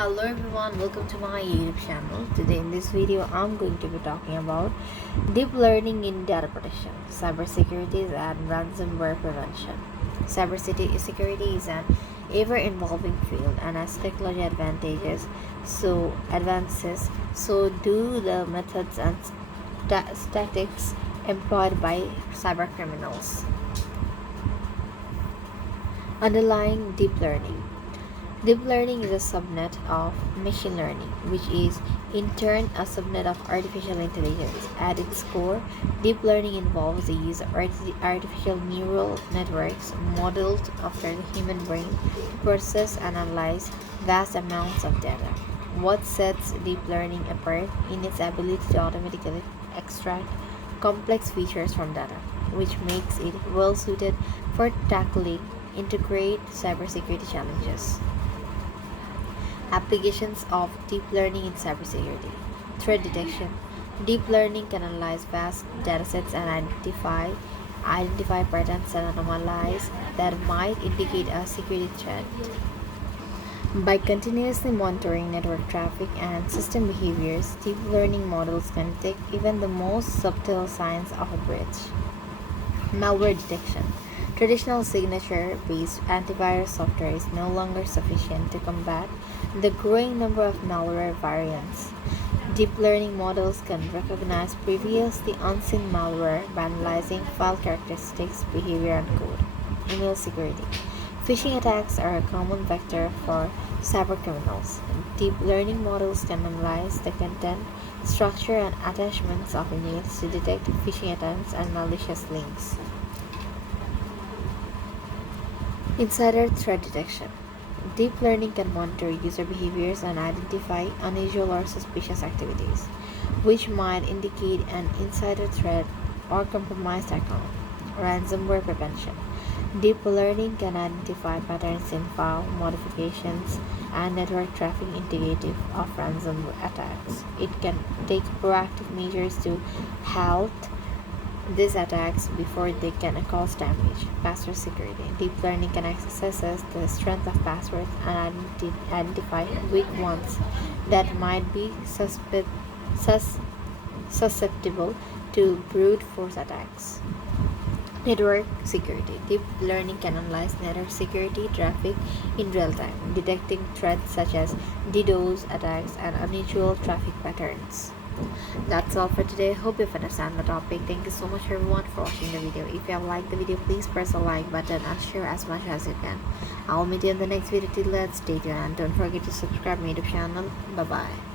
Hello everyone, welcome to my YouTube channel. Today in this video I'm going to be talking about deep learning in data protection, cybersecurity and ransomware prevention. Cybersecurity is an ever-evolving field, and as technology advances, so do the methods and tactics employed by cybercriminals. Underlying deep learning. Deep learning is a subnet of machine learning, which is in turn a subnet of artificial intelligence. At its core, deep learning involves the use of artificial neural networks modeled after the human brain to process and analyze vast amounts of data. What sets deep learning apart in its ability to automatically extract complex features from data, which makes it well suited for tackling integrate cybersecurity challenges. Applications of deep learning in cybersecurity. Threat detection. Deep learning can analyze vast datasets and identify patterns and anomalies that might indicate a security threat. By continuously monitoring network traffic and system behaviors, deep learning models can detect even the most subtle signs of a breach. Malware detection. Traditional signature-based antivirus software is no longer sufficient to combat the growing number of malware variants. Deep learning models can recognize previously unseen malware by analyzing file characteristics, behavior, and code. Email security. Phishing attacks are a common vector for cybercriminals. Deep learning models can analyze the content, structure, and attachments of emails to detect phishing attempts and malicious links. Insider threat detection. Deep learning can monitor user behaviors and identify unusual or suspicious activities, which might indicate an insider threat or compromised account. Ransomware prevention. Deep learning can identify patterns in file modifications and network traffic indicative of ransomware attacks. It can take proactive measures to halt these attacks before they can cause damage. Password security. Deep learning can access the strength of passwords and identify weak ones that might be susceptible to brute force attacks. Network security. Deep learning can analyze network security traffic in real time, detecting threats such as DDoS attacks and unusual traffic patterns. That's all for today. Hope you understand the topic. Thank you so much everyone for watching the video. If you have liked the video, please press the like button and share as much as you can. I'll meet you in the next video. Till then, stay tuned and don't forget to subscribe my YouTube channel. Bye bye.